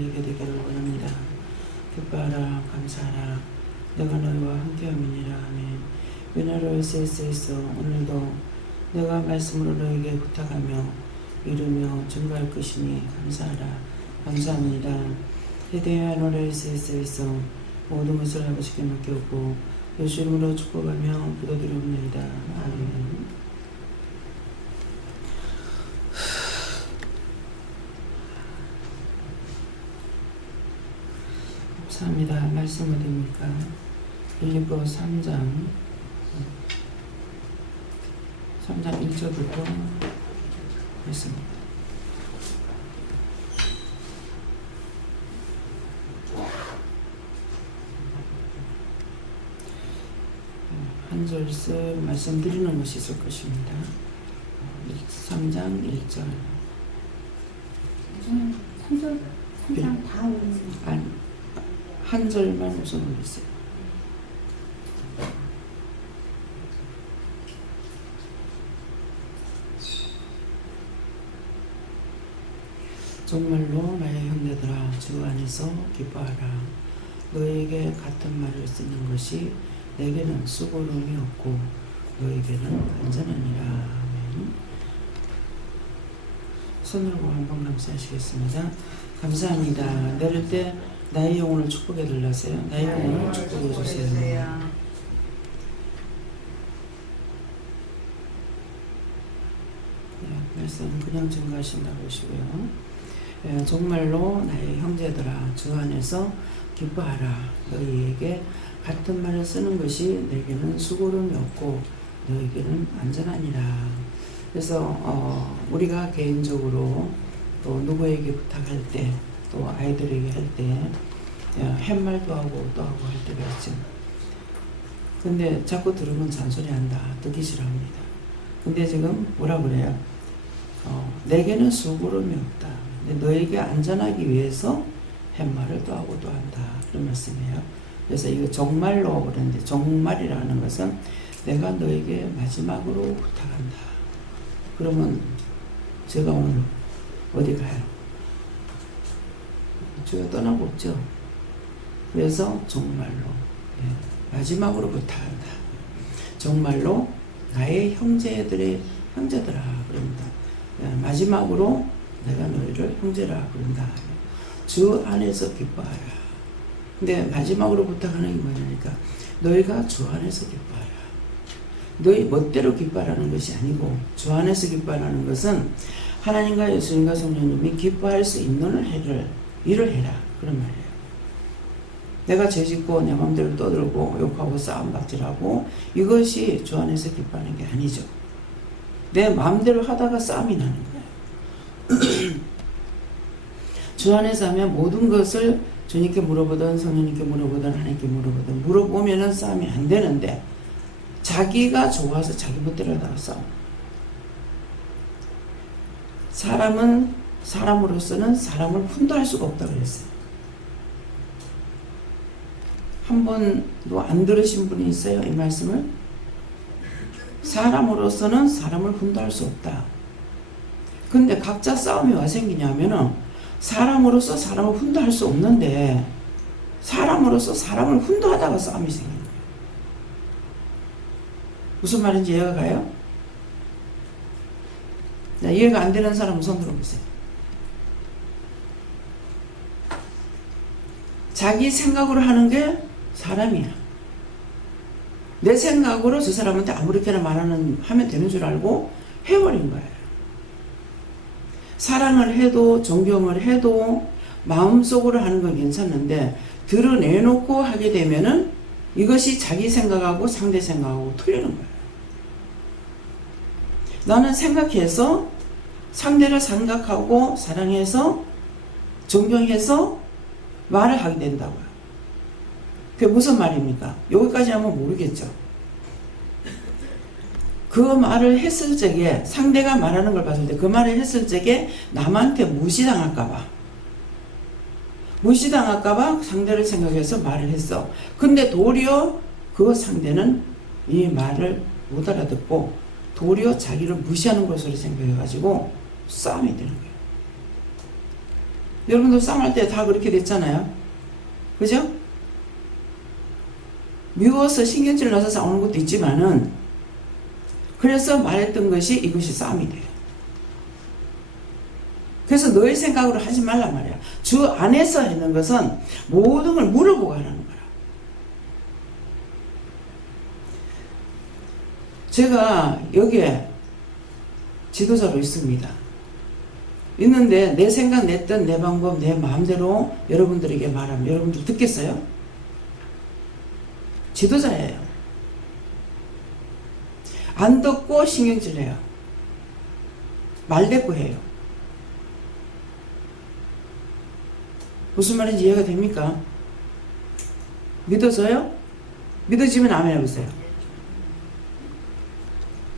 이게 되기를 원합니다. 기뻐하라 감사하라 내가 너희와 함께함이니라. 아멘. 위나로 SS에서 오늘도 내가 말씀으로 너에게 부탁하며 이루며 증거할 것이니 감사하라 감사합니다. 세대의 노래 SS에서 모든 것을 아버지께 맡겼고 예수 이름으로 축복하며 기도드리옵나이다. 아멘. 감사합니다. 말씀 어디입니까? 빌립보 3장 1절부터 말씀입니다. 한 절씩 말씀드리는 것이 있을 것입니다. 3장 1절 3장 다 올리세요. 한 절만 우선 올리세요. 정말로 나의 형제들아 주 안에서 기뻐하라. 너에게 같은 말을 쓰는 것이 내게는 수고로움이 없고 너에게는 안전하니라. 아멘. 손으로 한번 감사하시겠습니다. 감사합니다. 내릴 때 나의 영혼을 축복해 달라세요. 나의 영혼을 축복해 주세요. 말씀 그냥 증거하신다고 하시고요. 정말로 나의 형제들아 주 안에서 기뻐하라. 너희에게 같은 말을 쓰는 것이 내게는 수고름이 없고 너희에게는 안전하니라. 그래서 우리가 개인적으로 또 누구에게 부탁할 때 또 아이들에게 할 때 햇말도 하고 또 하고 할 때가 있죠. 근데 자꾸 들으면 잔소리한다. 듣기 싫어합니다. 근데 지금 뭐라 그래요? 내게는 수고름이 없다. 근데 너에게 안전하기 위해서 햇말을 또 하고 또 한다. 그런 말씀이에요. 그래서 이거 정말로 그러는데 정말이라는 것은 내가 너에게 마지막으로 부탁한다. 그러면 제가 오늘 어디 가요? 주가 떠나고 없죠. 그래서 정말로 마지막으로 부탁한다. 정말로 나의 형제들아 그런다. 마지막으로 내가 너희를 형제라 그런다. 주 안에서 기뻐하라. 근데 마지막으로 부탁하는 게 뭐냐니까 너희가 주 안에서 기뻐하라. 너희 멋대로 기뻐하라는 것이 아니고 주 안에서 기뻐하라는 것은 하나님과 예수님과 성령님이 기뻐할 수 있는 일을 해라. 그런 말이에요. 내가 죄짓고 내 마음대로 떠들고 욕하고 싸움박질하고 이것이 주 안에서 기뻐하는 게 아니죠. 내 마음대로 하다가 싸움이 나는 거예요. 주 안에서 하면 모든 것을 주님께 물어보든 성령님께 물어보든 하나님께 물어보든 물어보면은 싸움이 안 되는데 자기가 좋아서 자기 멋대로 하다가 싸움. 사람은 사람으로서는 사람을 훈도할 수가 없다 그랬어요. 한 번도 안 들으신 분이 있어요? 이 말씀을? 사람으로서는 사람을 훈도할 수 없다. 근데 각자 싸움이 왜 생기냐면은 사람으로서 사람을 훈도할 수 없는데 사람으로서 사람을 훈도하다가 싸움이 생기는 거예요. 무슨 말인지 이해가 가요? 이해가 안 되는 사람은 손 들어보세요. 자기 생각으로 하는 게 사람이야. 내 생각으로 저 사람한테 아무렇게나 하면 되는 줄 알고 해버린 거예요. 사랑을 해도 존경을 해도 마음속으로 하는 건 괜찮은데 드러내놓고 하게 되면은 이것이 자기 생각하고 상대 생각하고 틀리는 거예요. 나는 생각해서 상대를 생각하고 사랑해서 존경해서 말을 하게 된다고요. 그게 무슨 말입니까? 여기까지 하면 모르겠죠. 그 말을 했을 적에 상대가 말하는 걸 봤을 때 그 말을 했을 적에 남한테 무시당할까봐 상대를 생각해서 말을 했어. 근데 도리어 그 상대는 이 말을 못 알아듣고 도리어 자기를 무시하는 것으로 생각해가지고 싸움이 되는 거예요. 여러분들 싸움할 때 다 그렇게 됐잖아요. 그죠? 미워서 신경질 나서 싸우는 것도 있지만은, 그래서 말했던 것이 이것이 싸움이 돼요. 그래서 너의 생각으로 하지 말란 말이야. 주 안에서 하는 것은 모든 걸 물어보고 하라는 거야. 제가 여기에 지도자로 있습니다. 있는데 내 생각, 내 뜻, 내 방법, 내 마음대로 여러분들에게 말하면 여러분들 듣겠어요? 지도자예요. 안 듣고 신경질해요. 말대꾸해요. 무슨 말인지 이해가 됩니까? 믿어져요? 믿어지면 아멘 해보세요.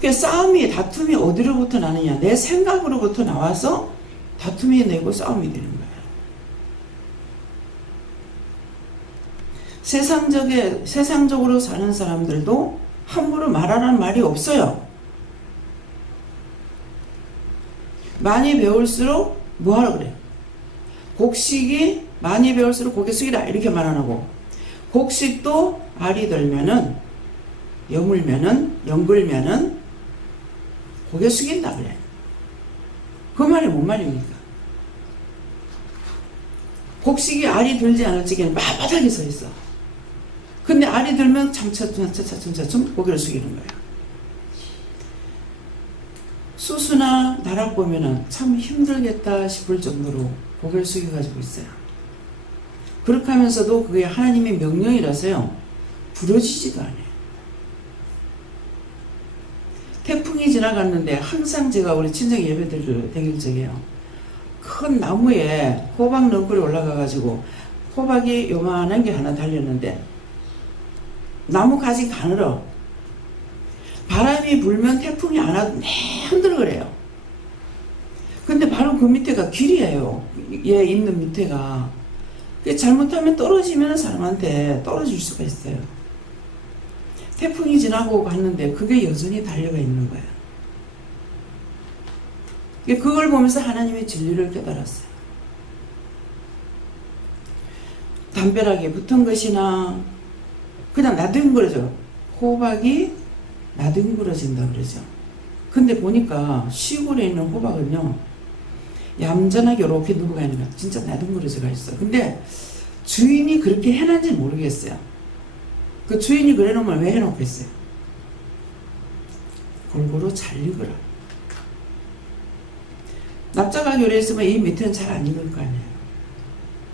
그 싸움이, 다툼이 어디로부터 나느냐? 내 생각으로부터 나와서 다툼이 내고 싸움이 되는 거예요. 세상적으로 사는 사람들도 함부로 말하라는 말이 없어요. 많이 배울수록 뭐하라 그래? 곡식이 많이 배울수록 고개 숙이라 이렇게 말 안 하고, 곡식도 알이 들면은, 여물면은, 연글면은 고개 숙인다 그래. 그 말이 뭔 말입니까? 곡식이 알이 들지 않을 적에는 빳빳하게 서 있어. 근데 알이 들면 차츰 고개를 숙이는 거야. 수수나 나락 보면은 참 힘들겠다 싶을 정도로 고개를 숙여가지고 있어요. 그렇게 하면서도 그게 하나님의 명령이라서요, 부러지지도 않아요. 태풍이 지나갔는데 항상 제가 우리 친정 예배 드릴 적에요, 큰 나무에 호박 넝쿨이 올라가가지고 호박이 요만한 게 하나 달렸는데 나무 가지 가늘어. 바람이 불면 태풍이 안 와도 흔들거려요. 근데 바로 그 밑에가 길이에요. 얘 있는 밑에가. 잘못하면 떨어지면 사람한테 떨어질 수가 있어요. 태풍이 지나고 갔는데 그게 여전히 달려가 있는 거예요. 그걸 보면서 하나님의 진리를 깨달았어요. 담벼락에 붙은 것이나 그냥 나뒹굴어져. 호박이 나뒹굴어진다 그러죠. 근데 보니까 시골에 있는 호박은요, 얌전하게 이렇게 누워가 있는 거야. 진짜 나뒹굴어져가 있어. 근데 주인이 그렇게 해놨는지 모르겠어요. 그 주인이 그래 놓으면 왜 해놓겠어요? 골고루 잘 익으라. 납작하게 오래 있으면 이 밑에는 잘 안 익을 거 아니에요.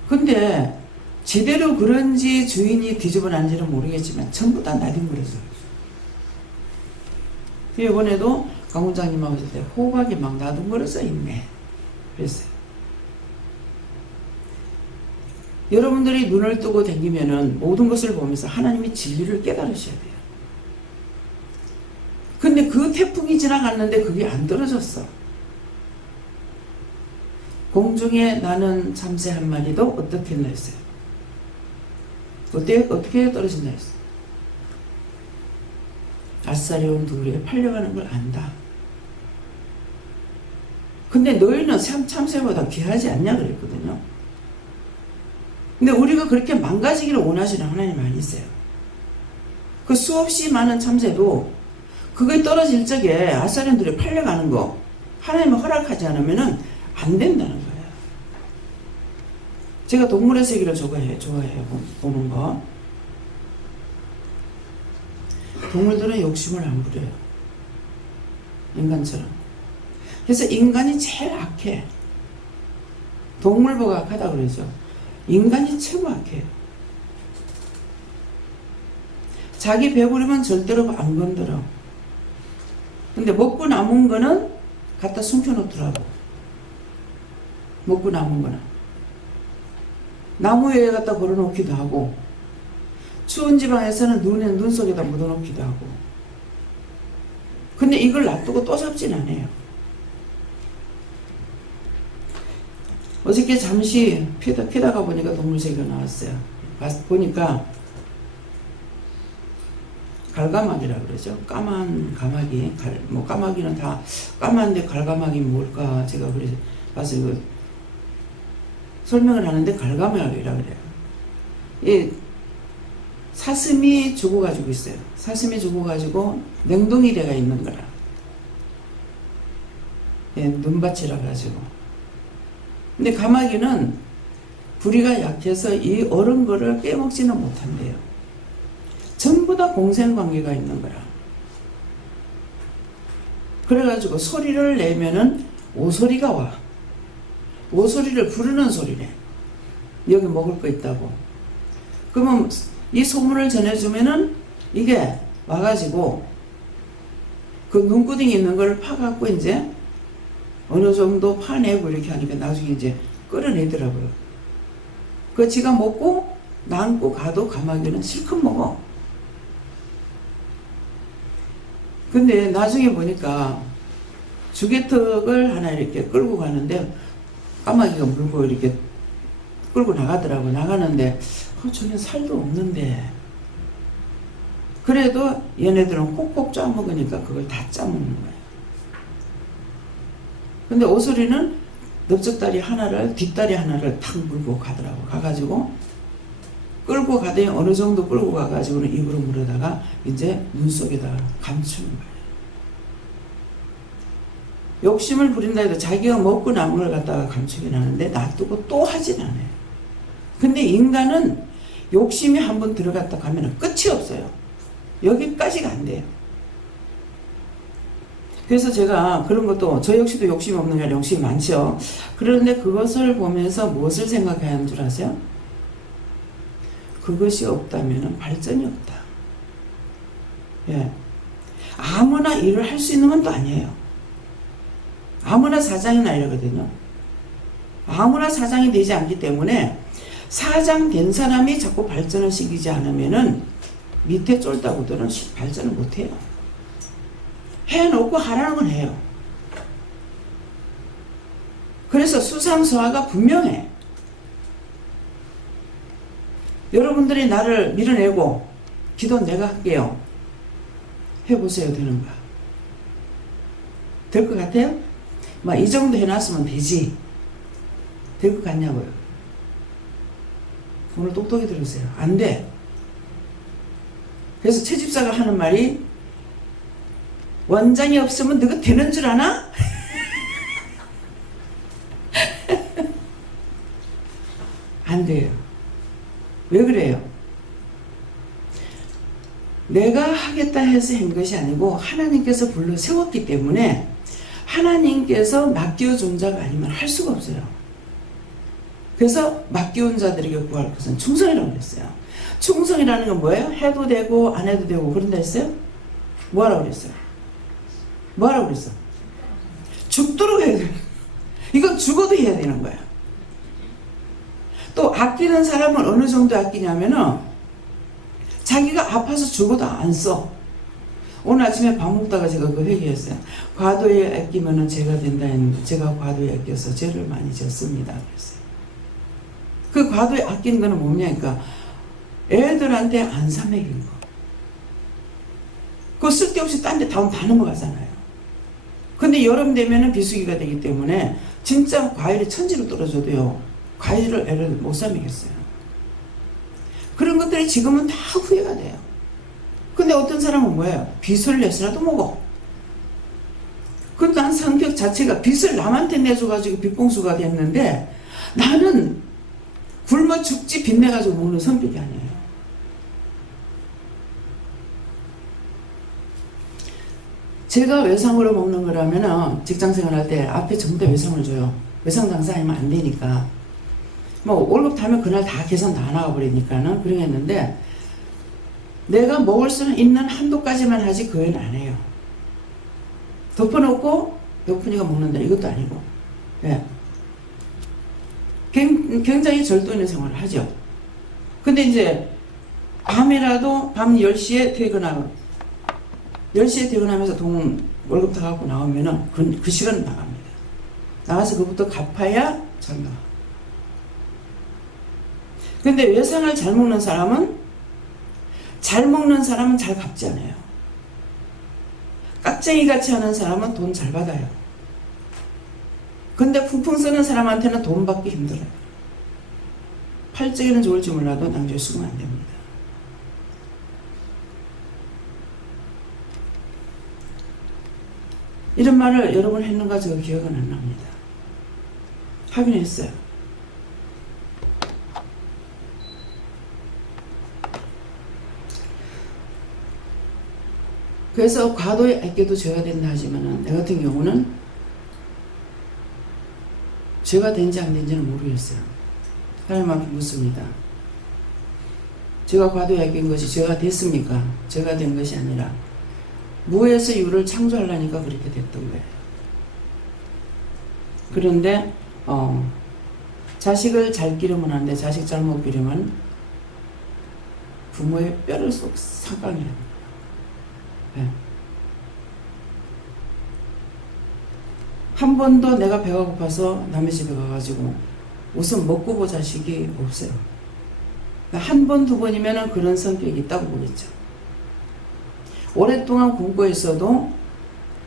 근데 제대로 그런지 주인이 뒤집어 놨는지는 모르겠지만 전부 다 나뒹굴어져요. 이번에도 강원장님하고 있을 때 호박이 막 나뒹굴어져 있네 그랬어요. 여러분들이 눈을 뜨고 다니면은 모든 것을 보면서 하나님의 진리를 깨달으셔야 돼요. 근데 그 태풍이 지나갔는데 그게 안 떨어졌어. 공중에 나는 참새 한 마리도 어떻게 했나 했어요. 어떻게 떨어진다 했어요. 아싸리온 둘에 팔려가는 걸 안다. 근데 너희는 참새보다 귀하지 않냐 그랬거든요. 근데 우리가 그렇게 망가지기를 원하시는 하나님 아니세요. 그 수없이 많은 참새도 그게 떨어질 적에 아싸리온들이 팔려가는 거 하나님은 허락하지 않으면 안 된다는 거예요. 제가 동물의 세계를 좋아해요. 보는 거. 동물들은 욕심을 안 부려요. 인간처럼. 그래서 인간이 제일 악해. 동물보다 악하다 그러죠. 인간이 최고 악해요. 자기 배부르면 절대로 안 건드려. 근데 먹고 남은 거는 갖다 숨겨놓더라고. 먹고 남은 거는. 나무 위에 갖다 걸어놓기도 하고, 추운 지방에서는 눈 속에다 묻어놓기도 하고. 근데 이걸 놔두고 또 잡진 않아요. 어저께 잠시 피다가 보니까 동물세계가 나왔어요. 보니까 갈가막이라 그러죠. 까만 가마귀. 까마귀는 다 까만데 갈가막이 뭘까 제가 그래서 봐서 이거 설명을 하는데 갈가면이라 그래요. 이 사슴이 죽어가지고 있어요. 사슴이 죽어가지고 냉동이래가 있는 거라. 예, 눈밭이라 가지고. 근데 가마귀는 부리가 약해서 이 어른 거를 빼먹지는 못한대요. 전부 다 공생관계가 있는 거라. 그래가지고 소리를 내면은 오소리가 와. 오소리를 부르는 소리래. 여기 먹을 거 있다고. 그러면 이 소문을 전해주면은 이게 와가지고 그 눈구덩이 있는 걸 파갖고 이제 어느 정도 파내고 이렇게 하니까 나중에 이제 끌어내더라고요. 그 지가 먹고 남고 가도 가마귀는 실컷 먹어. 근데 나중에 보니까 주개턱을 하나 이렇게 끌고 가는데 까마귀가 물고 이렇게 끌고 나가더라고. 나가는데 저는 살도 없는데 그래도 얘네들은 콕콕 짜먹으니까 그걸 다 짜먹는 거야. 근데 오소리는 넓적다리 하나를 뒷다리 하나를 탁 물고 가더라고. 가가지고 끌고 가더니 어느 정도 끌고 가가지고는 입으로 물어다가 이제 눈 속에다가 감추는 거예요. 욕심을 부린다 해도 자기가 먹고 남은 걸 갖다가 감추긴 하는데 놔두고 또 하진 않아요. 근데 인간은 욕심이 한번 들어갔다 가면 끝이 없어요. 여기까지가 안 돼요. 그래서 제가 그런 것도 저 역시도 욕심이 없는 게 아니라 욕심이 많죠. 그런데 그것을 보면서 무엇을 생각해야 하는 줄 아세요? 그것이 없다면 발전이 없다. 예. 아무나 일을 할 수 있는 건 또 아니에요. 아무나 사장이나 이러거든요. 아무나 사장이 되지 않기 때문에 사장 된 사람이 자꾸 발전을 시키지 않으면은 밑에 쫄다구들은 발전을 못해요. 해놓고 하라는 건 해요. 그래서 수상소화가 분명해. 여러분들이 나를 밀어내고 기도 내가 할게요. 해보세요. 되는가? 될 것 같아요? 막 이 정도 해놨으면 되지. 될 것 같냐고요? 오늘 똑똑히 들으세요. 안 돼. 그래서 채집사가 하는 말이 원장이 없으면 너가 되는 줄 아나? 안 돼요. 왜 그래요? 내가 하겠다 해서 한 것이 아니고 하나님께서 불러 세웠기 때문에 하나님께서 맡겨준 자가 아니면 할 수가 없어요. 그래서 맡겨온 자들에게 구할 것은 충성이라고 그랬어요. 충성이라는 건 뭐예요? 해도 되고 안 해도 되고 그런다 했어요? 뭐하라고 그랬어요? 뭐하라고 그랬어? 죽도록 해야 돼. 이건 죽어도 해야 되는 거야. 또 아끼는 사람은 어느 정도 아끼냐면은 자기가 아파서 죽어도 안 써. 오늘 아침에 밥 먹다가 제가 그 회개했어요. 과도에 아끼면은 죄가 된다 했는데 제가 과도에 아껴서 죄를 많이 졌습니다. 그랬어요. 그 과도에 아끼는 거는 뭐냐니까 애들한테 안 사 먹인 거. 그거 쓸데없이 딴 데 다 넘어가잖아요. 근데 여름 되면은 비수기가 되기 때문에 진짜 과일이 천지로 떨어져도요. 과일을 애를 못 사 먹였어요. 그런 것들이 지금은 다 후회가 돼요. 근데 어떤 사람은 뭐예요? 빚을 내서라도 먹어. 근데 난 성격 자체가 빚을 남한테 내줘가지고 빚봉수가 됐는데 나는 굶어 죽지 빚 내가지고 먹는 성격이 아니에요. 제가 외상으로 먹는 거라면 직장생활 할 때 앞에 전부 다 외상을 줘요. 외상 당사 아니면 안 되니까. 뭐 월급 타면 그날 다 계산 다 나가 버리니까는 그러겠는데 내가 먹을 수 있는 한도까지만 하지 그 외에는 안 해요. 덮어놓고 배고프니까 먹는다 이것도 아니고. 예. 굉장히 절도 있는 생활을 하죠. 근데 이제 밤에라도 밤 10시에 퇴근하고 10시에 퇴근하면서 월급 다 갖고 나오면은 그 시간은 나갑니다. 나가서 그부터 갚아야 잘 나와. 근데 외상을 잘 먹는 사람은 잘 갚지 않아요. 깍쟁이 같이 하는 사람은 돈 잘 받아요. 근데 풍풍 쓰는 사람한테는 돈 받기 힘들어요. 팔적에는 좋을지 몰라도 낭주에 수긍 안 됩니다. 이런 말을 여러 번 했는가 제가 기억은 안 납니다. 하긴 했어요. 그래서 과도의 애교도 죄가 된다 하지만은 내 같은 경우는 죄가 된지 안 된지는 모르겠어요. 하나님 앞에 묻습니다. 제가 과도의 애교인 것이 죄가 됐습니까? 죄가 된 것이 아니라 무에서 유를 창조하려니까 그렇게 됐던 거예요. 그런데 자식을 잘 기르면 안 돼. 자식 잘못 기르면 부모의 뼈를 쏙 삭아내는 거예요. 네. 한 번도 내가 배가 고파서 남의 집에 가가지고 우선 먹고 볼 자식이 없어요. 한 번, 두 번이면 그런 성격이 있다고 보겠죠. 오랫동안 굶고 있어도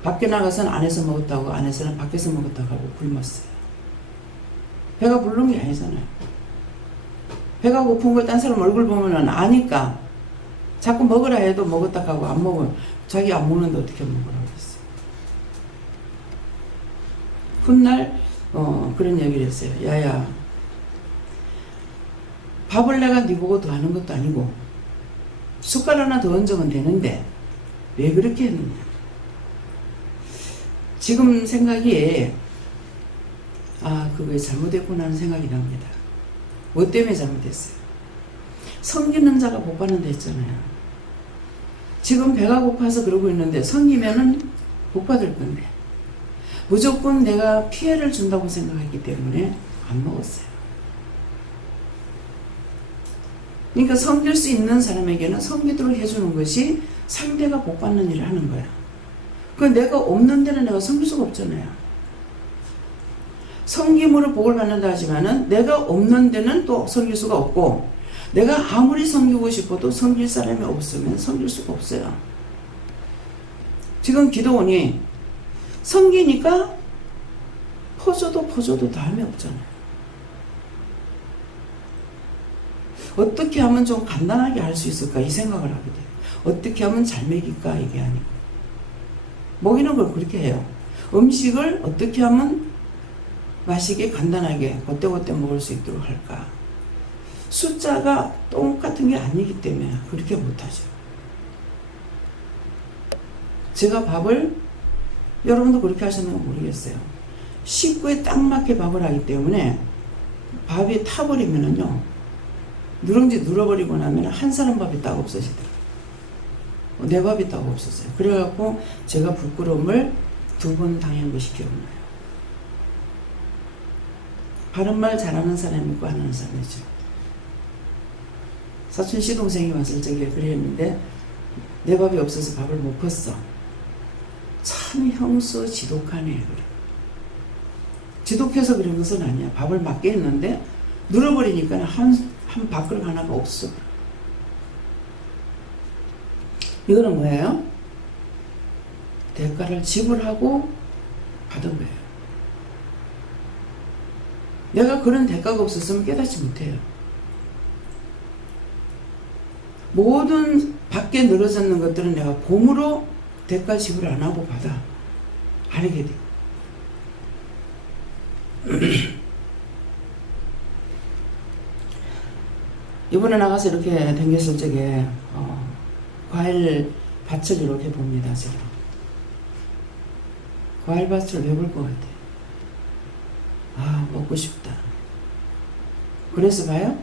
밖에 나가서는 안에서 먹었다고, 안에서는 밖에서 먹었다고 하고 굶었어요. 배가 부른 게 아니잖아요. 배가 고픈 걸 딴 사람 얼굴 보면 아니까 자꾸 먹으라 해도 먹었다 하고 안 먹으면 자기 안 먹는데 어떻게 먹으라고 했어요. 훗날 그런 얘기를 했어요. 야야, 밥을 내가 네 보고 더 하는 것도 아니고 숟갈 하나 더 얹으면 되는데 왜 그렇게 했느냐. 지금 생각이 그게 잘못했구나 하는 생각이 납니다. 뭐 때문에 잘못했어요? 섬기는 자가 복 받는다 했잖아요. 지금 배가 고파서 그러고 있는데 섬기면은 복 받을 건데 무조건 내가 피해를 준다고 생각했기 때문에 안 먹었어요. 그러니까 섬길 수 있는 사람에게는 섬기도록 해주는 것이 상대가 복 받는 일을 하는 거야. 그 내가 없는 데는 내가 섬길 수가 없잖아요. 섬김으로 복을 받는다 하지만은 내가 없는 데는 또 섬길 수가 없고, 내가 아무리 섬기고 싶어도 섬길 사람이 없으면 섬길 수가 없어요. 지금 기도원이 섬기니까 퍼줘도 다음이 없잖아요. 어떻게 하면 좀 간단하게 할 수 있을까 이 생각을 하게 돼요. 어떻게 하면 잘 먹일까 이게 아니고, 먹이는 걸 그렇게 해요. 음식을 어떻게 하면 맛있게 간단하게 그때그때 먹을 수 있도록 할까. 숫자가 똑같은 게 아니기 때문에 그렇게 못하죠. 제가 밥을, 여러분도 그렇게 하셨는지 모르겠어요. 식구에 딱 맞게 밥을 하기 때문에 밥이 타버리면은요, 누룽지 눌어버리고 나면 한 사람 밥이 딱 없어지더라고요. 내 밥이 딱 없었어요. 그래갖고 제가 부끄러움을 2번 당한 것이 기억나요. 바른말 잘하는 사람이 있고 안 하는 사람이죠. 사촌 시동생이 왔을 적에 그랬는데 내 밥이 없어서 밥을 못 컸어. 참 형수 지독하네. 그래. 지독해서 그런 것은 아니야. 밥을 맞게 했는데 눌어버리니까 한 밥그릇 하나가 없어. 이거는 뭐예요? 대가를 지불하고 받은 거예요. 내가 그런 대가가 없었으면 깨닫지 못해요. 모든 밖에 늘어졌는 것들은 내가 봄으로 대가 지불 안 하고 받아. 알게 돼. 이번에 나가서 이렇게 댕겼을 적에 과일 밭을 이렇게 봅니다. 제가 과일 밭을 왜 볼 것 같아요? 먹고 싶다. 그래서 봐요?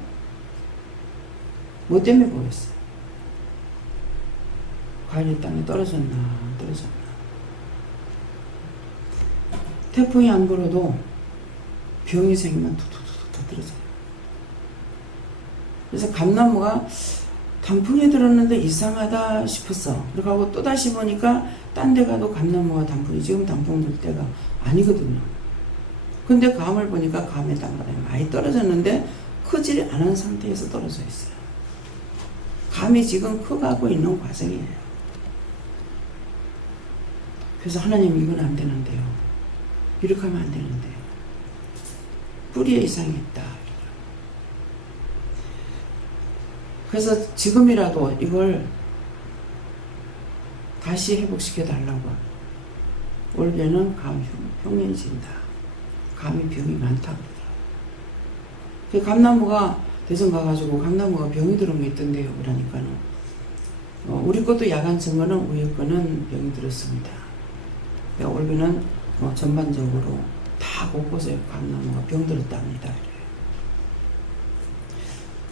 뭐 때문에 보였어요? 과일이 땅에 떨어졌나 안 떨어졌나. 태풍이 안 불어도 병이 생기면 툭툭툭 터뜨려져요. 그래서 감나무가 단풍이 들었는데 이상하다 싶었어. 그러고 또 다시 보니까 딴 데 가도 감나무가 단풍이, 지금 단풍 들 때가 아니거든요. 근데 감을 보니까 감에 단가에 많이 떨어졌는데 크지 않은 상태에서 떨어져 있어요. 감이 지금 커가고 있는 과정이에요. 그래서 하나님, 이건 안 되는데요. 이렇게 하면 안 되는데요. 뿌리에 이상이 있다. 그래서 지금이라도 이걸 다시 회복시켜 달라고. 올해는 감 흉년진다. 감이 병이 많다 그러더라고요. 감나무가 대전 가가지고 감나무가 병이 들은 게 있던데요. 그러니까는 우리 것도 야간 선거는 위에 거는 병이 들었습니다. 올해는 전반적으로 다 곳곳에 감나무가 병들었답니다.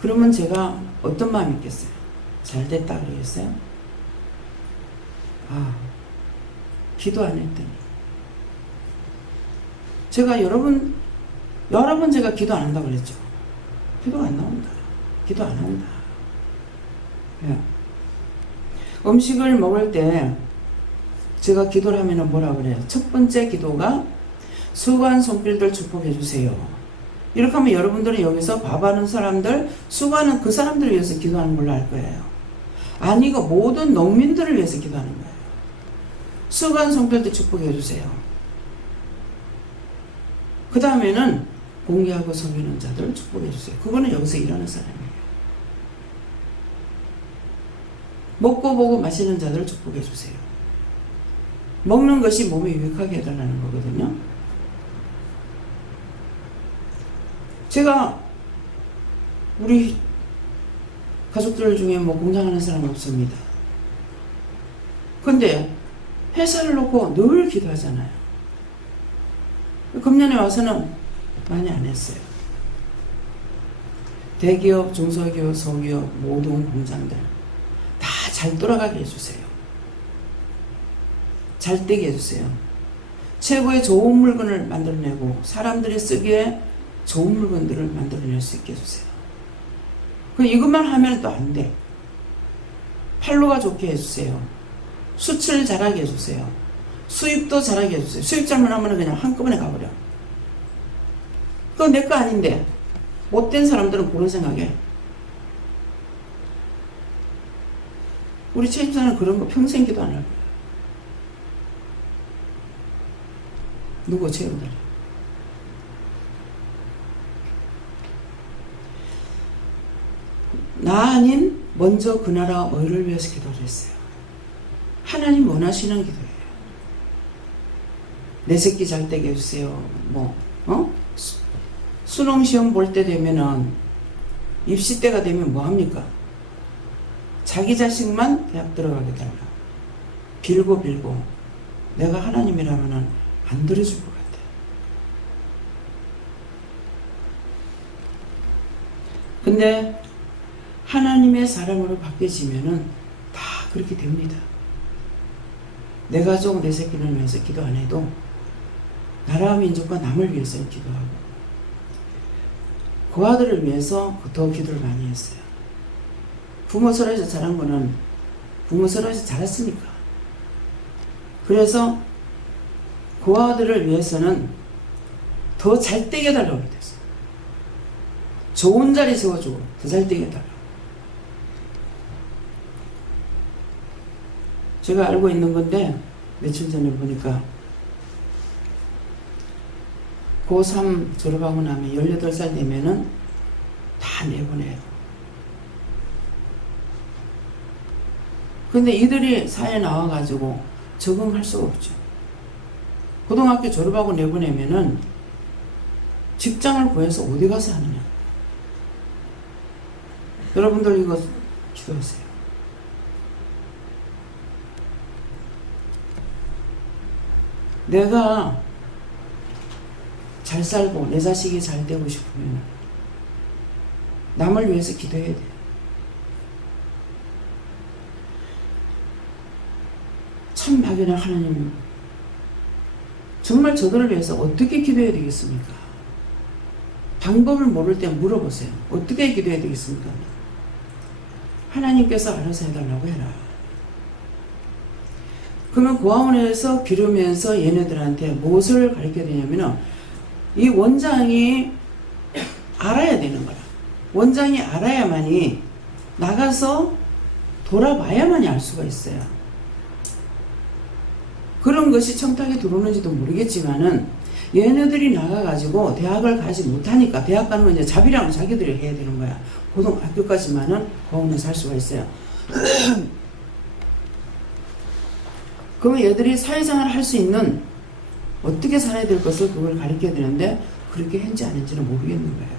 그러면 제가 어떤 마음이 있겠어요? 잘 됐다 그러겠어요? 기도 안 했더니. 제가 여러 번 제가 기도 안 한다고 그랬죠. 기도가 안 나온다. 기도 안 한다. 예. 음식을 먹을 때 제가 기도를 하면 뭐라 그래요? 첫 번째 기도가 수고한 손길들 축복해 주세요. 이렇게 하면 여러분들은 여기서 밥하는 사람들, 수고하는 그 사람들을 위해서 기도하는 걸로 알 거예요. 아니고 모든 농민들을 위해서 기도하는 거예요. 수고한 손길들 축복해 주세요. 그 다음에는 공개하고 섬기는 자들을 축복해 주세요. 그거는 여기서 일하는 사람이에요. 먹고 보고 마시는 자들을 축복해 주세요. 먹는 것이 몸에 유익하게 해달라는 거거든요. 제가 우리 가족들 중에 공장하는 사람 없습니다. 근데 회사를 놓고 늘 기도하잖아요. 금년에 와서는 많이 안 했어요. 대기업, 중소기업, 소기업, 모든 공장들 다 잘 돌아가게 해주세요. 잘 되게 해주세요. 최고의 좋은 물건을 만들어내고 사람들이 쓰기에 좋은 물건들을 만들어낼 수 있게 해주세요. 이것만 하면 또 안 돼. 판로가 좋게 해주세요. 수출 잘하게 해주세요. 수입도 잘하게 해주세요. 수입 잘못하면 그냥 한꺼번에 가버려. 그건 내 거 아닌데 못된 사람들은 그런 생각해. 우리 최 집사는 그런 거 평생 기도 안 할 거야. 누구 채우다리. 나 아닌 먼저 그 나라 의를 위해서 기도를 했어요. 하나님 원하시는 기도예요. 내 새끼 잘 되게 해주세요. 수능 시험 볼 때 되면은 입시 때가 되면 뭐 합니까? 자기 자식만 대학 들어가게 달라. 빌고 내가 하나님이라면은 안 들어줄 것 같아. 근데 하나님의 사람으로 바뀌어지면은 다 그렇게 됩니다. 내 가족, 내 새끼를 위해서 기도 안 해도 나라와 민족과 남을 위해서 기도하고 그 아들을 위해서 더 기도를 많이 했어요. 부모 설에서 자란 거는 부모 설에서 자랐으니까. 그래서 그 아들을 위해서는 더 잘 되게 해달라고 그랬어요. 좋은 자리 세워주고 더 잘 되게 해달라고. 제가 알고 있는 건데 며칠 전에 보니까 고3 졸업하고 나면 18살 되면은 다 내보내요. 근데 이들이 사회에 나와가지고 적응할 수가 없죠. 고등학교 졸업하고 내보내면은 직장을 구해서 어디 가서 하느냐. 여러분들 이거 기도하세요. 내가 잘 살고 내 자식이 잘 되고 싶으면 남을 위해서 기도해야 돼요. 참 막연한 하나님, 정말 저들을 위해서 어떻게 기도해야 되겠습니까? 방법을 모를 때 물어보세요. 어떻게 기도해야 되겠습니까? 하나님께서 알아서 해달라고 해라. 그러면 고아원에서 기르면서 얘네들한테 무엇을 가르쳐야 되냐면은 이 원장이 알아야 되는 거야. 원장이 알아야만이 나가서 돌아봐야만이 알 수가 있어요. 그런 것이 청탁에 들어오는지도 모르겠지만은 얘네들이 나가가지고 대학을 가지 못하니까 대학 가는 건 이제 자비랑 자기들이 해야 되는 거야. 고등학교까지만은 고원에서 할 수가 있어요. 그러면 얘들이 사회생활을 할 수 있는 어떻게 살아야 될 것을 그걸 가르쳐야 되는데 그렇게 했는지 안 했는지는 모르겠는 거예요.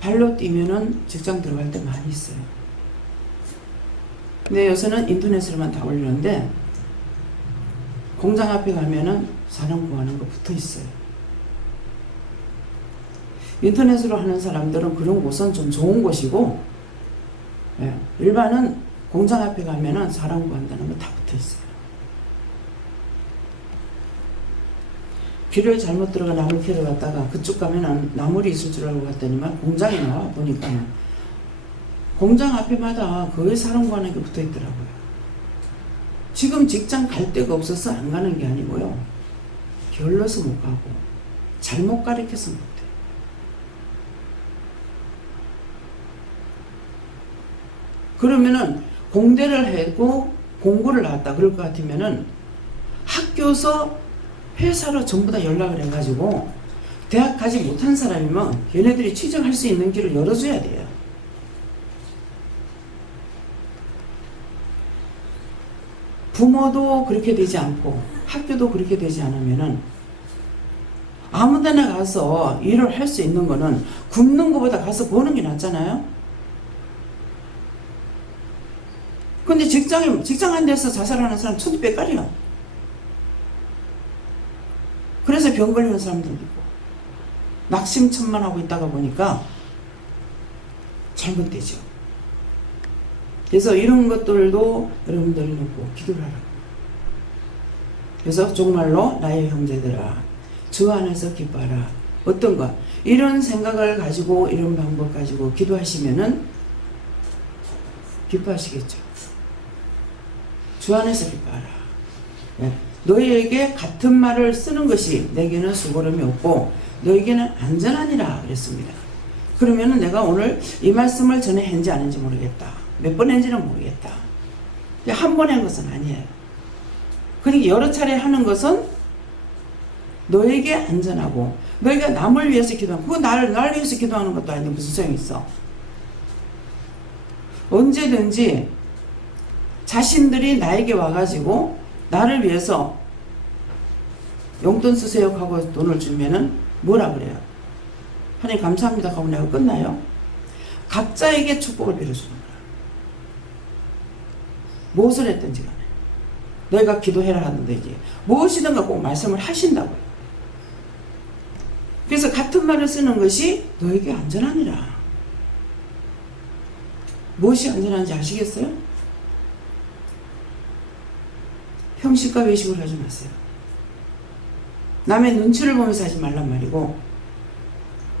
발로 뛰면은 직장 들어갈 때 많이 있어요. 근데 요새는 인터넷으로만 다 올리는데 공장 앞에 가면은 사람 구하는 거 붙어 있어요. 인터넷으로 하는 사람들은 그런 곳은 좀 좋은 곳이고, 예, 일반은 공장 앞에 가면은 사람 구한다는 거 다 붙어 있어요. 길을 잘못 들어가 나물 캐러 갔다가 그쪽 가면은 나물이 있을 줄 알고 갔더니만 공장에 나와 보니까 공장 앞에마다 거의 사람 구하는 게 붙어 있더라고요. 지금 직장 갈 데가 없어서 안 가는 게 아니고요. 게을러서 못 가고 잘못 가르쳐서 못 해요. 그러면은 공대를 하고 공고를 나왔다 그럴 것 같으면은 학교에서 회사로 전부 다 연락을 해가지고 대학 가지 못한 사람이면 걔네들이 취직할 수 있는 길을 열어줘야 돼요. 부모도 그렇게 되지 않고 학교도 그렇게 되지 않으면은 아무데나 가서 일을 할 수 있는 거는 굶는 것보다 가서 버는 게 낫잖아요. 근데 직장 한 데서 자살하는 사람 천지백깔이야. 그래서 병 걸리는 사람들도 있고 낙심천만하고 있다가 보니까 잘못되죠. 그래서 이런 것들도 여러분들이 놓고 기도를 하라고. 그래서 정말로 나의 형제들아 주 안에서 기뻐하라. 어떤 것 이런 생각을 가지고 이런 방법 가지고 기도하시면은 기뻐하시겠죠. 주 안에서 기뻐하라. 네. 너희에게 같은 말을 쓰는 것이 내게는 수고름이 없고 너희에게는 안전하니라 그랬습니다. 그러면은 내가 오늘 이 말씀을 전에 했는지 안 했는지 모르겠다. 몇 번 했는지는 모르겠다. 한 번 한 것은 아니에요. 그러니까 여러 차례 하는 것은 너에게 안전하고 너희가 남을 위해서 기도하는 그거 나를 위해서 기도하는 것도 아닌데 무슨 소용이 있어. 언제든지 자신들이 나에게 와가지고 나를 위해서 용돈 쓰세요 하고 돈을 주면은 뭐라 그래요? 하나님 감사합니다 하고 내가 끝나요? 각자에게 축복을 빌어주는 거야. 무엇을 했든지 간에 너희가 기도해라 하는데 이제 무엇이든가 꼭 말씀을 하신다고요. 그래서 같은 말을 쓰는 것이 너에게 안전하니라. 무엇이 안전한지 아시겠어요? 형식과 외식을 하지 마세요. 남의 눈치를 보면서 하지 말란 말이고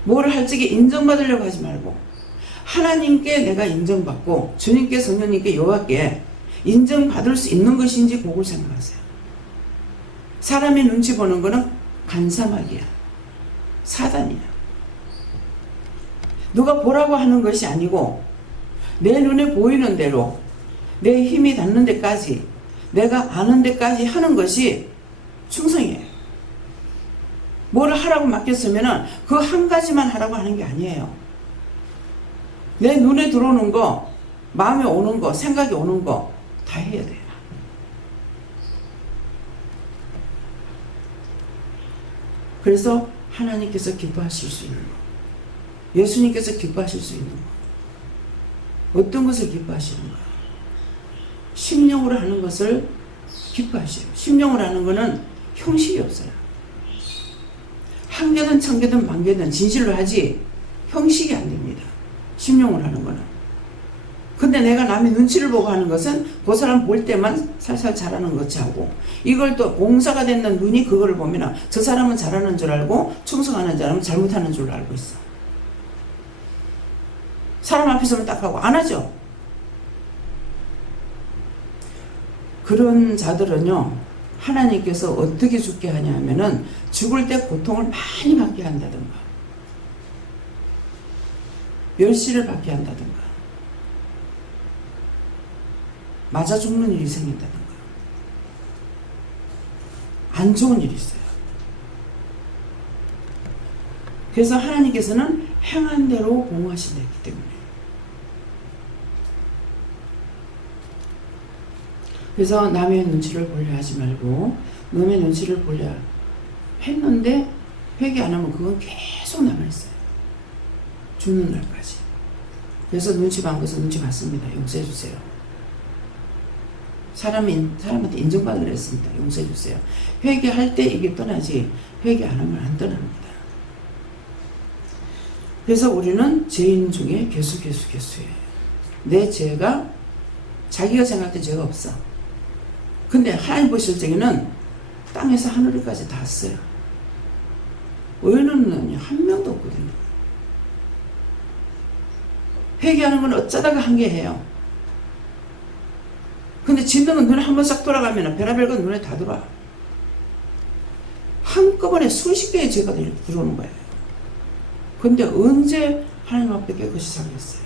뭘 할 적에 인정받으려고 하지 말고 하나님께 내가 인정받고 주님께 성령님께 여호와께 인정받을 수 있는 것인지 그걸 생각하세요. 사람의 눈치 보는 거는 간사막이야. 사단이야. 누가 보라고 하는 것이 아니고 내 눈에 보이는 대로 내 힘이 닿는 데까지 내가 아는 데까지 하는 것이 충성이에요. 뭘 하라고 맡겼으면 그 한 가지만 하라고 하는 게 아니에요. 내 눈에 들어오는 거, 마음에 오는 거, 생각이 오는 거 다 해야 돼요. 그래서 하나님께서 기뻐하실 수 있는 거, 예수님께서 기뻐하실 수 있는 거, 어떤 것을 기뻐하시는가? 심령으로 하는 것을 기뻐하셔요. 심령으로 하는 것은 형식이 없어요. 한 개든 천 개든 만 개든 진실로 하지 형식이 안 됩니다. 심령으로 하는 거는. 근데 내가 남의 눈치를 보고 하는 것은 그 사람 볼 때만 살살 잘하는 것이 하고 이걸 또 봉사가 됐는 눈이 그거를 보면 저 사람은 잘하는 줄 알고 충성하는 사람은 잘못하는 줄 알고 있어. 사람 앞에서는 딱 하고 안 하죠. 그런 자들은요 하나님께서 어떻게 죽게 하냐 하면은 죽을 때 고통을 많이 받게 한다든가 멸시를 받게 한다든가 맞아 죽는 일이 생긴다든가 안 좋은 일이 있어요. 그래서 하나님께서는 행한 대로 공하신다 했기 때문에. 그래서 남의 눈치를 보려 하지 말고 남의 눈치를 보려 했는데 회개 안 하면 그건 계속 남아있어요. 죽는 날까지. 그래서 눈치 본 것은 눈치 봤습니다. 용서해 주세요. 사람한테 인정받으려 했습니다. 용서해 주세요. 회개할 때 이게 떠나지 회개 안 하면 안 떠납니다. 그래서 우리는 죄인 중에 괴수예요. 내 죄가 자기가 생각할 때 죄가 없어. 근데 하나님 보실 적에는 땅에서 하늘까지 다 써요. 의인은 한 명도 없거든요. 회개하는 건 어쩌다가 한 게 해요. 근데 짓는 건 눈에 한 번 싹 돌아가면 별의별 건 눈에 다 들어와. 한꺼번에 수십 개의 죄가 들어오는 거예요. 근데 언제 하나님 앞에 깨끗이 살겠어요?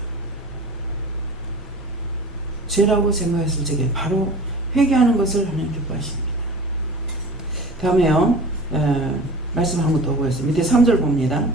죄라고 생각했을 적에 바로 회개하는 것을 하나님 기뻐하십니다. 다음에요. 말씀 한 번 더 보겠습니다. 밑에 3절 봅니다.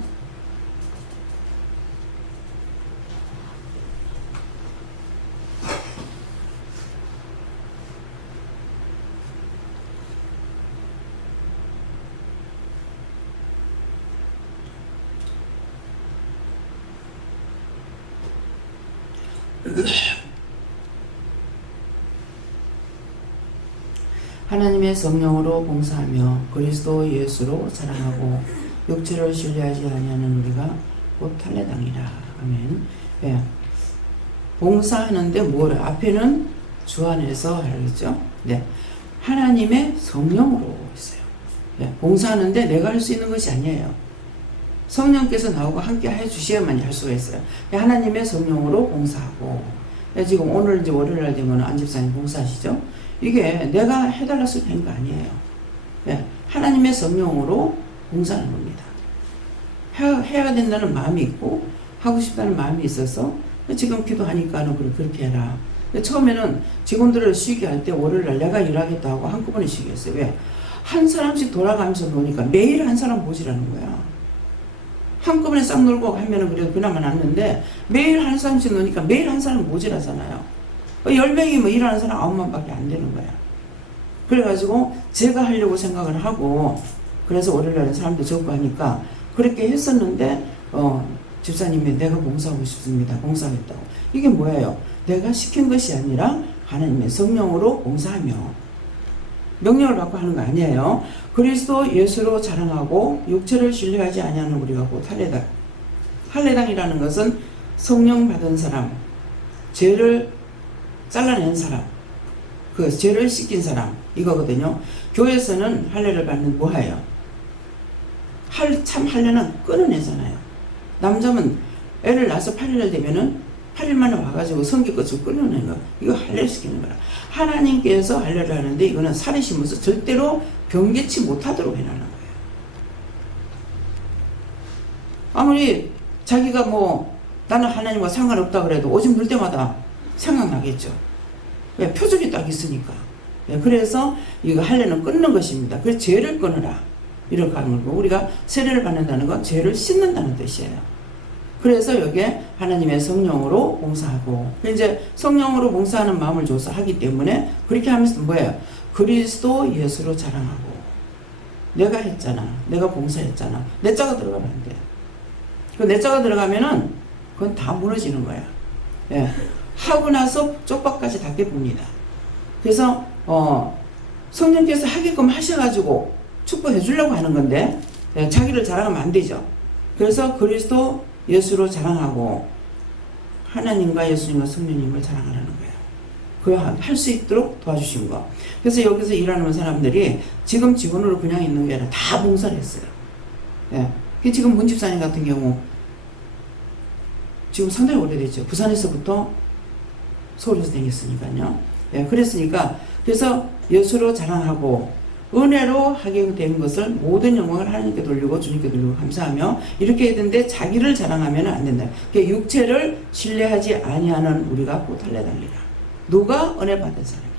하나님의 성령으로 봉사하며 그리스도 예수로 자랑하고 육체를 신뢰하지 아니하는 우리가 곧 탈례당이라. 아멘. 예. 봉사하는데 뭐를 앞에는 주 안에서 하겠죠. 네. 하나님의 성령으로 있어요. 예. 봉사하는데 내가 할 수 있는 것이 아니에요. 성령께서 나오고 함께 해주셔야만 할 수가 있어요. 하나님의 성령으로 봉사하고. 지금 오늘 이제 월요일 날 되면 안집사님 봉사하시죠? 이게 내가 해달라서 된 거 아니에요. 예, 하나님의 성령으로 봉사하는 겁니다. 해야 된다는 마음이 있고 하고 싶다는 마음이 있어서 지금 기도하니까는 그렇게 해라. 처음에는 직원들을 쉬게 할 때 월요일날 내가 일하겠다 하고 한꺼번에 쉬게 했어요. 왜? 한 사람씩 돌아가면서 노니까 매일 한 사람 모시라는 거야. 한꺼번에 싹 놀고 하면은 그래도 그나마 낫는데 매일 한 사람씩 노니까 매일 한 사람 모자라잖아요. 10명이 뭐 일하는 사람 9만밖에 안 되는 거야. 그래가지고 제가 하려고 생각을 하고 그래서 월요일날은 사람도 적고 하니까 그렇게 했었는데 집사님이 내가 봉사하고 싶습니다. 봉사하겠다고. 이게 뭐예요? 내가 시킨 것이 아니라 하나님의 성령으로 봉사하며 명령을 받고 하는 거 아니에요. 그리스도 예수로 자랑하고 육체를 신뢰하지 아니하는 우리가 곧 할례당. 할례당이라는 것은 성령 받은 사람, 죄를 잘라낸 사람, 그 죄를 씻긴 사람 이거거든요. 교회에서는 할례를 받는 뭐예요? 참 할례는 끊어내잖아요. 남자면 애를 낳아서 8일 되면은 8일 만에 와가지고 성기꽃을 끊어내는 거. 이거 할례 시키는 거라. 하나님께서 할례를 하는데 이거는 살이 심어서 절대로 변개치 못하도록 해놓는 거예요. 아무리 자기가 뭐 나는 하나님과 상관없다 그래도 오줌 눌 때마다 생각나겠죠. 왜? 표적이 딱 있으니까. 예, 그래서 이거 할례는 끊는 것입니다. 그래서 죄를 끊으라. 이렇게 하는 거고 우리가 세례를 받는다는 건 죄를 씻는다는 뜻이에요. 그래서 여기에 하나님의 성령으로 봉사하고 이제 성령으로 봉사하는 마음을 줘서 하기 때문에 그렇게 하면서 뭐예요? 그리스도 예수로 자랑하고 내가 했잖아. 내가 봉사했잖아. 내 자가 들어가면 안 돼요. 그 내 자가 들어가면은 그건 다 무너지는 거야. 예. 하고 나서 쪽박까지 다 깨봅니다. 그래서 성령께서 하게끔 하셔가지고 축복해 주려고 하는 건데 자기를 자랑하면 안 되죠. 그래서 그리스도 예수로 자랑하고 하나님과 예수님과 성령님을 자랑하라는 거예요. 그 할 수 있도록 도와주신 거. 그래서 여기서 일하는 사람들이 지금 직원으로 그냥 있는 게 아니라 다 봉사를 했어요. 예. 지금 문집사님 같은 경우 지금 상당히 오래됐죠. 부산에서부터 서울에서 다녔으니까요. 예, 그랬으니까 그래서 예수로 자랑하고 은혜로 하게 된 것을 모든 영광을 하나님께 돌리고 주님께 돌리고 감사하며 이렇게 했는데 자기를 자랑하면 안 된다. 육체를 신뢰하지 아니하는 우리가 곧 할례당이라. 누가 은혜 받은 사람이냐?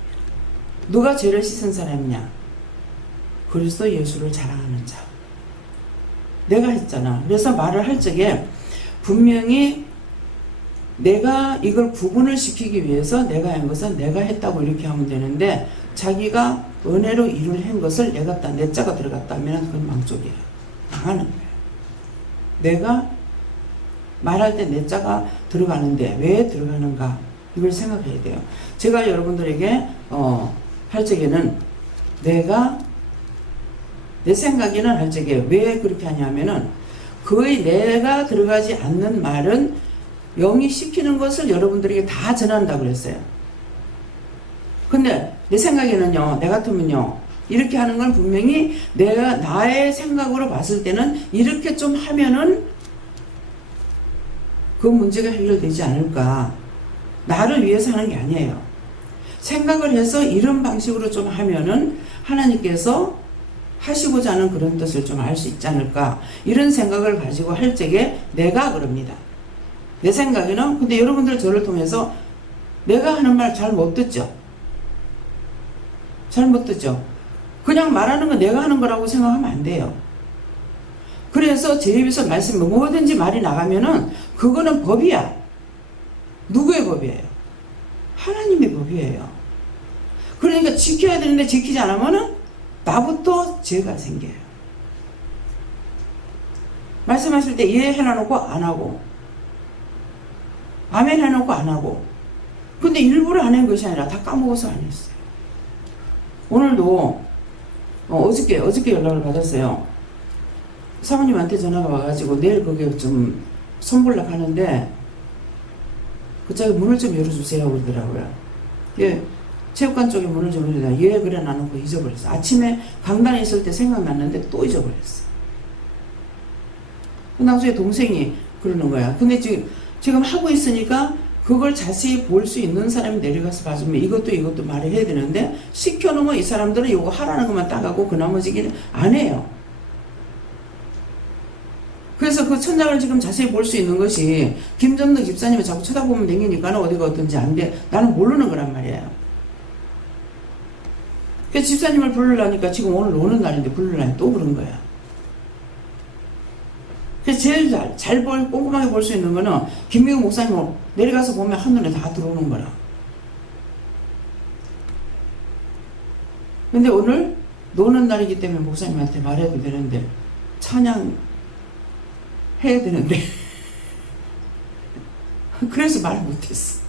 누가 죄를 씻은 사람이냐? 그리스도 예수를 자랑하는 자. 내가 했잖아. 그래서 말을 할 적에 분명히 내가 이걸 구분을 시키기 위해서 내가 한 것은 내가 했다고 이렇게 하면 되는데, 자기가 은혜로 일을 한 것을 내가 다 내 자가 들어갔다면 그건 망족이에요. 망하는 거예요. 내가 말할 때 내 자가 들어가는데 왜 들어가는가, 이걸 생각해야 돼요. 제가 여러분들에게 할 적에는 내 생각에는 할 적에 왜 그렇게 하냐면은, 거의 내가 들어가지 않는 말은 영이 시키는 것을 여러분들에게 다 전한다고 그랬어요. 근데 내 생각에는요, 내 같으면요, 이렇게 하는 건 분명히 내가 나의 생각으로 봤을 때는 이렇게 좀 하면은 그 문제가 해결되지 않을까. 나를 위해서 하는 게 아니에요. 생각을 해서 이런 방식으로 좀 하면은 하나님께서 하시고자 하는 그런 뜻을 좀 알 수 있지 않을까. 이런 생각을 가지고 할 적에 내가 그럽니다. 내 생각에는. 근데 여러분들 저를 통해서 내가 하는 말 잘 못 듣죠? 잘 못 듣죠? 그냥 말하는 건 내가 하는 거라고 생각하면 안 돼요. 그래서 제 입에서 말씀, 뭐든지 말이 나가면은 그거는 법이야. 누구의 법이에요? 하나님의 법이에요. 그러니까 지켜야 되는데 지키지 않으면은 나부터 죄가 생겨요. 말씀하실 때 예 해놔놓고 안 하고, 아멘 해놓고 안 하고. 근데 일부러 안 한 것이 아니라 다 까먹어서 안 했어요. 오늘도 어저께 연락을 받았어요. 사모님한테 전화가 와가지고 내일 그게 좀 선불락 하는데 그쪽에 문을 좀 열어주세요 그러더라고요. 예, 체육관 쪽에 문을 좀 열어주세요. 예, 그래 나놓고 잊어버렸어. 아침에 강단에 있을 때 생각났는데 또 잊어버렸어. 나중에 동생이 그러는 거야. 근데 지금 하고 있으니까 그걸 자세히 볼 수 있는 사람이 내려가서 봐주면 이것도 말해야 되는데, 시켜놓으면 이 사람들은 이거 하라는 것만 따가고 그 나머지는 안 해요. 그래서 그 천장을 지금 자세히 볼 수 있는 것이 김전덕 집사님이 자꾸 쳐다보면 되니까는 어디가 어떤지 안 돼. 나는 모르는 거란 말이에요. 그래서 집사님을 부르려니까 지금 오늘 오는 날인데 부르려니 또 그런 거야. 그래서 제일 꼼꼼하게 볼 수 있는 거는 김미국 목사님 내려가서 보면 한눈에 다 들어오는 거라. 근데 오늘 노는 날이기 때문에 목사님한테 말해도 되는데, 찬양 해야 되는데 그래서 말 못했어.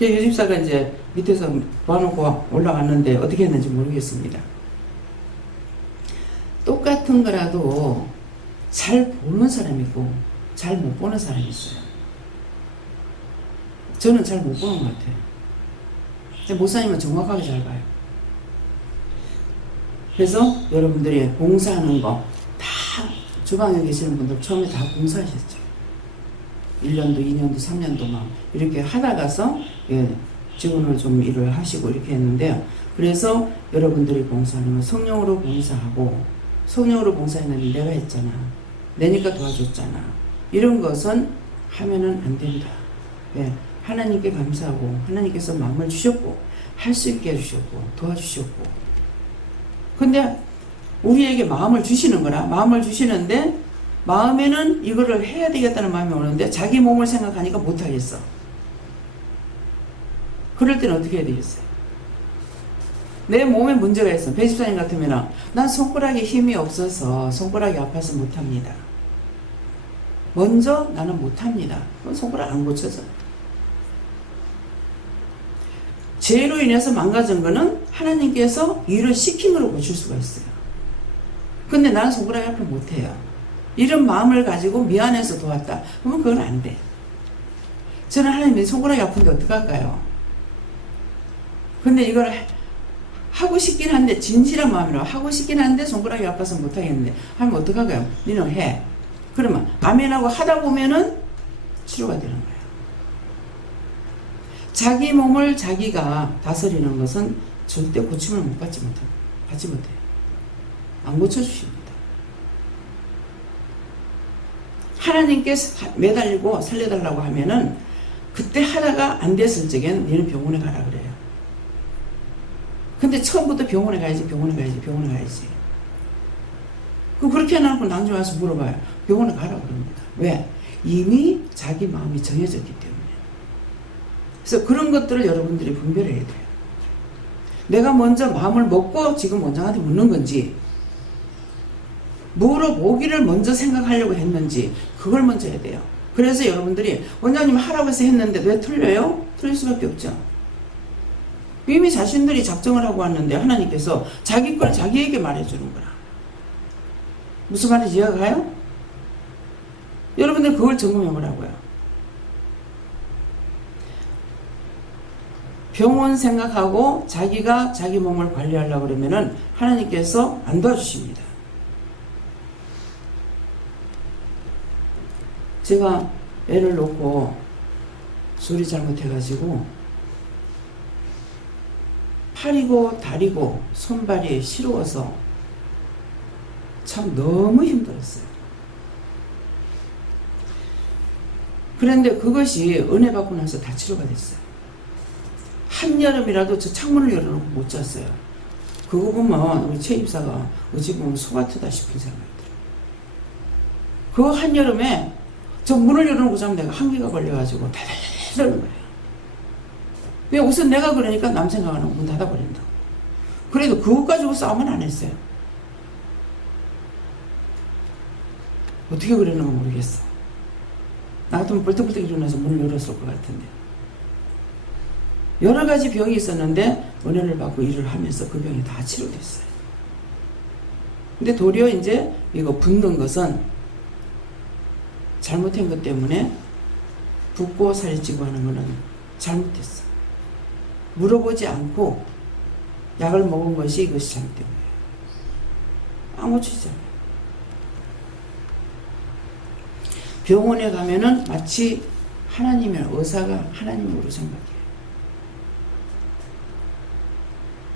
유집사가 이제 밑에서 봐놓고 올라갔는데 어떻게 했는지 모르겠습니다. 똑같은 거라도 잘 보는 사람이 있고 잘 못 보는 사람이 있어요. 저는 잘 못 보는 것 같아요. 목사님은 정확하게 잘 봐요. 그래서 여러분들이 봉사하는 거 다 주방에 계시는 분들 처음에 다 봉사하셨죠. 1년도 2년도 3년도 막 이렇게 하다가서 직원을 좀 일을 하시고 이렇게 했는데요. 그래서 여러분들이 봉사하는 건 성령으로 봉사하고, 성령으로 봉사했는데 내가 했잖아, 내니까 도와줬잖아, 이런 것은 하면은 안 된다. 하나님께 감사하고 하나님께서 마음을 주셨고 할 수 있게 해주셨고 도와주셨고, 근데 우리에게 마음을 주시는 거라. 마음을 주시는데 마음에는 이거를 해야 되겠다는 마음이 오는데 자기 몸을 생각하니까 못하겠어. 그럴 때는 어떻게 해야 되겠어요? 내 몸에 문제가 있어. 배집사님 같으면 난 손가락에 힘이 없어서 손가락이 아파서 못합니다. 먼저 나는 못합니다. 그럼 손가락 안 고쳐져. 죄로 인해서 망가진 거는 하나님께서 일을 시킴으로 고칠 수가 있어요. 근데 나는 손가락이 아파 못해요. 이런 마음을 가지고 미안해서 도왔다. 그러면 그건 안 돼. 저는 하나님이 손가락이 아픈데 어떡할까요? 근데 이걸 하고 싶긴 한데, 진실한 마음으로 하고 싶긴 한데 손가락이 아파서 못하겠는데 하면 어떡할까요? 너는 해. 그러면 아멘하고 하다 보면은 치료가 되는 거예요. 자기 몸을 자기가 다스리는 것은 절대 고침을 받지 못해요. 안 고쳐주십니다. 하나님께 매달리고 살려달라고 하면은 그때 하다가 안 됐을 적에는 너는 병원에 가라 그래요. 근데 처음부터 병원에 가야지. 그렇게 해놓고 나중에 와서 물어봐요. 병원에 가라 그럽니다. 왜? 이미 자기 마음이 정해졌기 때문에. 그래서 그런 것들을 여러분들이 분별해야 돼요. 내가 먼저 마음을 먹고 지금 원장한테 묻는 건지, 물어보기를 먼저 생각하려고 했는지, 그걸 먼저 해야 돼요. 그래서 여러분들이 원장님 하라고 해서 했는데 왜 틀려요? 틀릴 수밖에 없죠. 이미 자신들이 작정을 하고 왔는데 하나님께서 자기 걸 자기에게 말해주는 거라. 무슨 말인지 이해가 가요? 여러분들 그걸 점검해 보라고요. 병원 생각하고 자기가 자기 몸을 관리하려고 그러면은 하나님께서 안 도와주십니다. 제가 애를 놓고 소리 잘못해가지고 팔이고 다리고 손발이 시려워서 참 너무 힘들었어요. 그런데 그것이 은혜 받고 나서 다 치료가 됐어요. 한여름이라도 저 창문을 열어놓고 못 잤어요. 그거 보면 우리 최 입사가 어찌 보면 소 같다 싶은 생각이 들어요. 그 한여름에 저 문을 열어놓고 자면 내가 한기가 걸려가지고 달달달달하는 거예요. 왜 우선 내가 그러니까 남 생각하는 문 닫아버린다고. 그래도 그것 가지고 싸움은 안 했어요. 어떻게 그랬는가 모르겠어. 나 같으면 벌떡벌떡 일어나서 문을 열었을 것 같은데. 여러 가지 병이 있었는데 은혜를 받고 일을 하면서 그 병이 다 치료됐어요. 근데 도리어 이제 이거 붓는 것은 잘못한 것 때문에 붓고 살이 찌고 하는 거는 잘못했어. 물어보지 않고 약을 먹은 것이 이것이 잘못된 거예요. 아무렇지잖아요. 병원에 가면은 마치 하나님의 의사가 하나님으로 생각해요.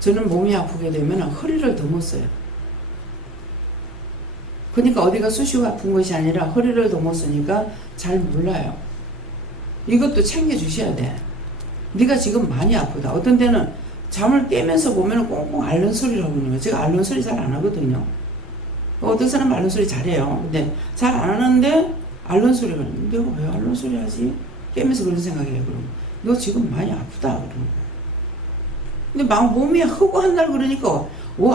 저는 몸이 아프게 되면 허리를 더 못 써요. 그러니까 어디가 쑤시고 아픈 것이 아니라 허리를 더 못 쓰니까 잘 몰라요. 이것도 챙겨주셔야 돼. 네가 지금 많이 아프다. 어떤 때는 잠을 깨면서 보면 꽁꽁 앓는 소리를 하고 있는 거예요. 제가 앓는 소리 잘 안 하거든요. 어떤 사람은 앓는 소리 잘해요. 근데 잘 안 하는데 앓는 소리가 나는데 내가 왜 앓는 소리 하지? 깨면서 그런 생각해요. 그럼 너 지금 많이 아프다. 그러는 거예요. 근데 막 몸이 허구한날 그러니까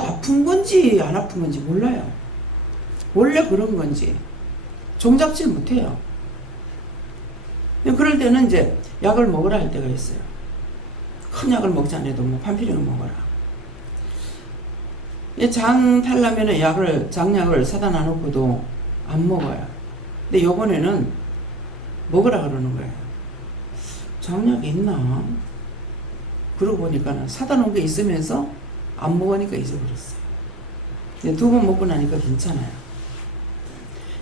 아픈 건지 안 아픈 건지 몰라요. 원래 그런 건지 종잡질 못해요. 그럴 때는 이제 약을 먹으라 할 때가 있어요. 큰 약을 먹지 않아도 뭐 판피령을 먹어라. 장 탈라면은 장약을 사다 놔놓고도 안 먹어요. 근데 요번에는 먹으라 그러는 거예요. 장약이 있나? 그러고 보니까 사다 놓은 게 있으면서 안 먹으니까 잊어버렸어요. 근데 2번 먹고 나니까 괜찮아요.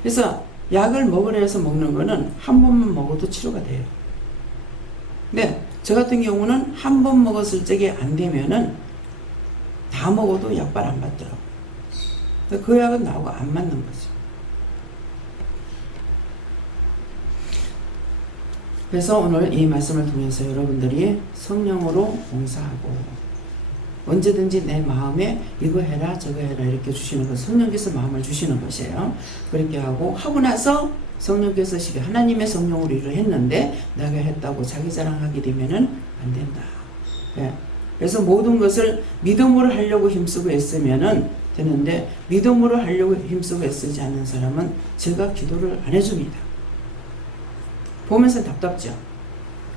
그래서 약을 먹으라 해서 먹는 거는 한 번만 먹어도 치료가 돼요. 근데 저 같은 경우는 한 번 먹었을 적에 안 되면은 다 먹어도 약발 안 받더라고요. 그 약은 나하고 안 맞는 거죠. 그래서 오늘 이 말씀을 통해서 여러분들이 성령으로 봉사하고 언제든지 내 마음에 이거 해라 저거 해라 이렇게 주시는 것, 성령께서 마음을 주시는 것이에요. 그렇게 하고 나서 성령께서 하나님의 성령으로 일을 했는데 내가 했다고 자기 자랑하게 되면은 안 된다. 네. 그래서 모든 것을 믿음으로 하려고 힘쓰고 애쓰면은 되는데 믿음으로 하려고 힘쓰고 애쓰지 않는 사람은 제가 기도를 안 해줍니다. 보면서 답답죠.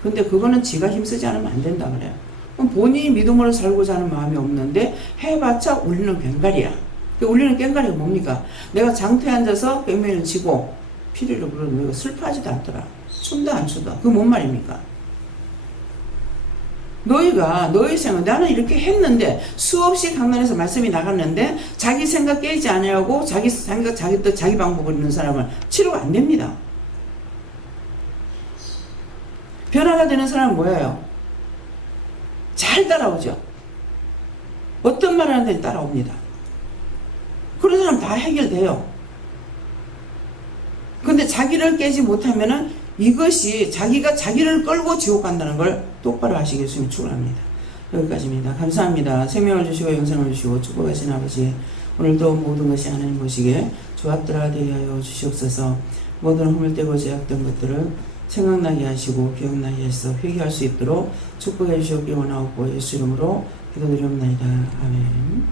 근데 그거는 지가 힘쓰지 않으면 안 된다 그래요. 그럼 본인이 믿음으로 살고자 하는 마음이 없는데 해봤자 울리는 꽹과리야. 울리는 꽹과리가 뭡니까? 내가 장터에 앉아서 꽹매를 치고 피리를 부르는 거 슬퍼하지도 않더라. 춤도 안 추다. 그게 뭔 말입니까? 너희 생각, 나는 이렇게 했는데 수없이 강단에서 말씀이 나갔는데 자기 생각 깨지 않으려고 자기 생각, 자기 뜻, 자기 방법을 있는 사람은 치료가 안 됩니다. 변화가 되는 사람은 뭐예요? 잘 따라오죠. 어떤 말 하는데 따라옵니다. 그런 사람 다 해결돼요. 근데 자기를 깨지 못하면은 이것이 자기가 자기를 끌고 지옥 간다는 걸 똑바로 아시게 예수님이 축원합니다. 여기까지입니다. 감사합니다. 생명을 주시고 영생을 주시고 축복하신 아버지, 오늘도 모든 것이 하나님 보시기에 좋았더라 되게 하여 주시옵소서. 모든 허물되고 제약된 것들을 생각나게 하시고 기억나게 하셔서 회개할 수 있도록 축복해 주시옵기 원하옵고 예수 이름으로 기도드리옵나이다. 아멘.